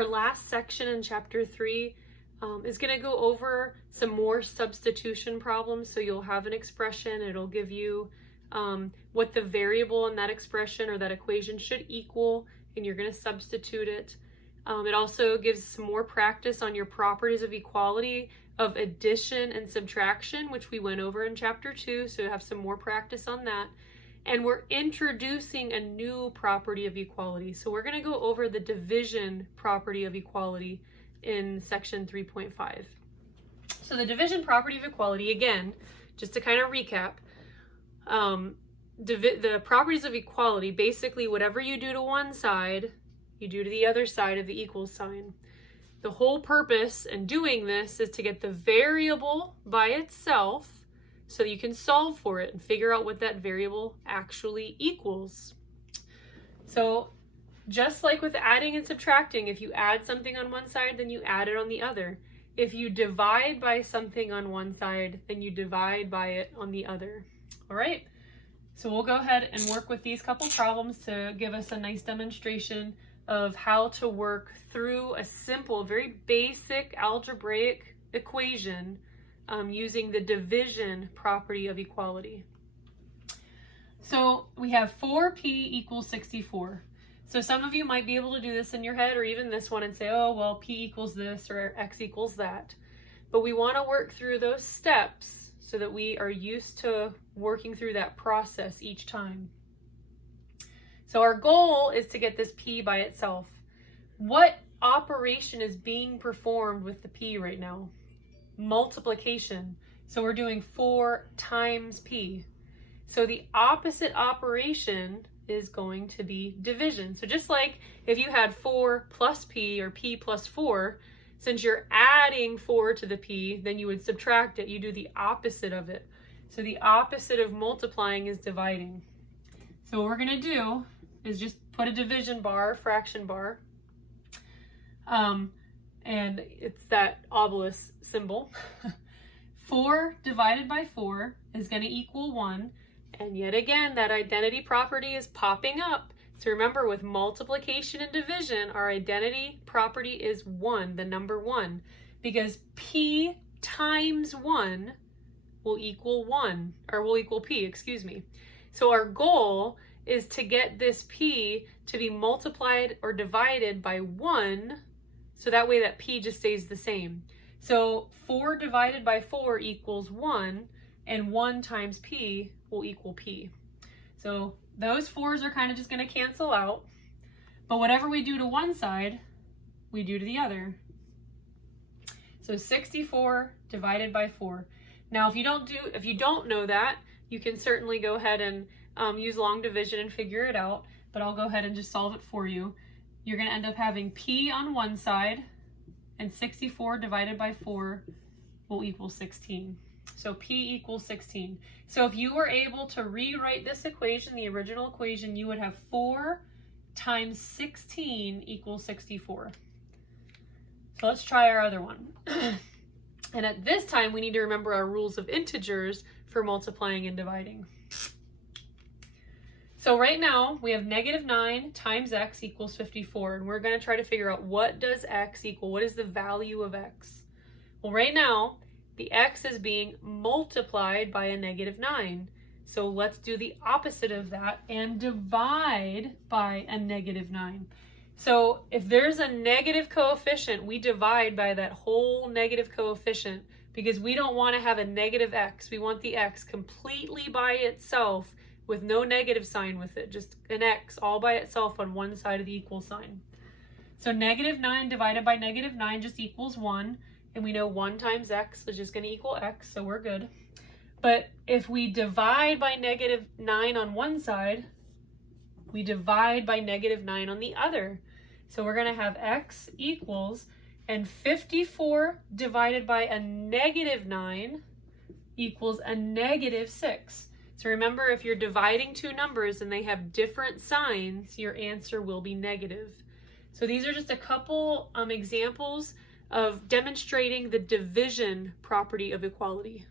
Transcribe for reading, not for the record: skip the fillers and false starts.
our last section in chapter 3 is going to go over some more substitution problems. So you'll have an expression, it'll give you what the variable in that expression or that equation should equal, and you're going to substitute it. It also gives some more practice on your properties of equality of addition and subtraction, which we went over in chapter 2, so you have some more practice on that. And we're introducing a new property of equality. So we're going to go over the division property of equality in section 3.5. So the division property of equality, again, just to kind of recap, the properties of equality, basically whatever you do to one side, you do to the other side of the equal sign. The whole purpose in doing this is to get the variable by itself so you can solve for it and figure out what that variable actually equals. So just like with adding and subtracting, if you add something on one side, then you add it on the other. If you divide by something on one side, then you divide by it on the other. All right, so we'll go ahead and work with these couple problems to give us a nice demonstration of how to work through a simple, very basic algebraic equation using the division property of equality. So we have 4p equals 64. So some of you might be able to do this in your head, or even this one, and say, oh, well, p equals this or x equals that. But we want to work through those steps so that we are used to working through that process each time. So our goal is to get this p by itself. What operation is being performed with the p right now? Multiplication. So we're doing 4 times p. So the opposite operation is going to be division. So just like if you had 4 plus p or p plus 4, since you're adding 4 to the p, then you would subtract it. You do the opposite of it. So the opposite of multiplying is dividing. So what we're going to do is just put a division bar, fraction bar, and it's that obelisk symbol. 4 divided by 4 is going to equal 1. And yet again, that identity property is popping up. So remember, with multiplication and division, our identity property is 1, the number 1, because p times 1 will equal 1, or will equal p, excuse me. So our goal is to get this p to be multiplied or divided by 1, so that way that p just stays the same. So 4 divided by 4 equals 1, and 1 times p will equal p. So those 4's are kind of just going to cancel out, but whatever we do to one side, we do to the other. So 64 divided by 4. Now if you don't know that, you can certainly go ahead and use long division and figure it out, but I'll go ahead and just solve it for you. You're going to end up having p on one side, and 64 divided by 4 will equal 16. So p equals 16. So if you were able to rewrite this equation, the original equation, you would have 4 times 16 equals 64. So let's try our other one. And at this time, we need to remember our rules of integers for multiplying and dividing. So right now, we have -9 times x equals 54, and we're going to try to figure out what does x equal? What is the value of x? Well, right now, the x is being multiplied by a -9. So let's do the opposite of that and divide by a -9. So if there's a negative coefficient, we divide by that whole negative coefficient, because we don't want to have a negative x. We want the x completely by itself with no negative sign with it, just an x all by itself on one side of the equal sign. So -9 divided by -9 just equals 1. And we know 1 times x is just going to equal x, so we're good. But if we divide by -9 on one side, we divide by -9 on the other. So we're going to have x equals, and 54 divided by a -9 equals a -6. So remember, if you're dividing two numbers and they have different signs, your answer will be negative. So these are just a couple examples of demonstrating the division property of equality.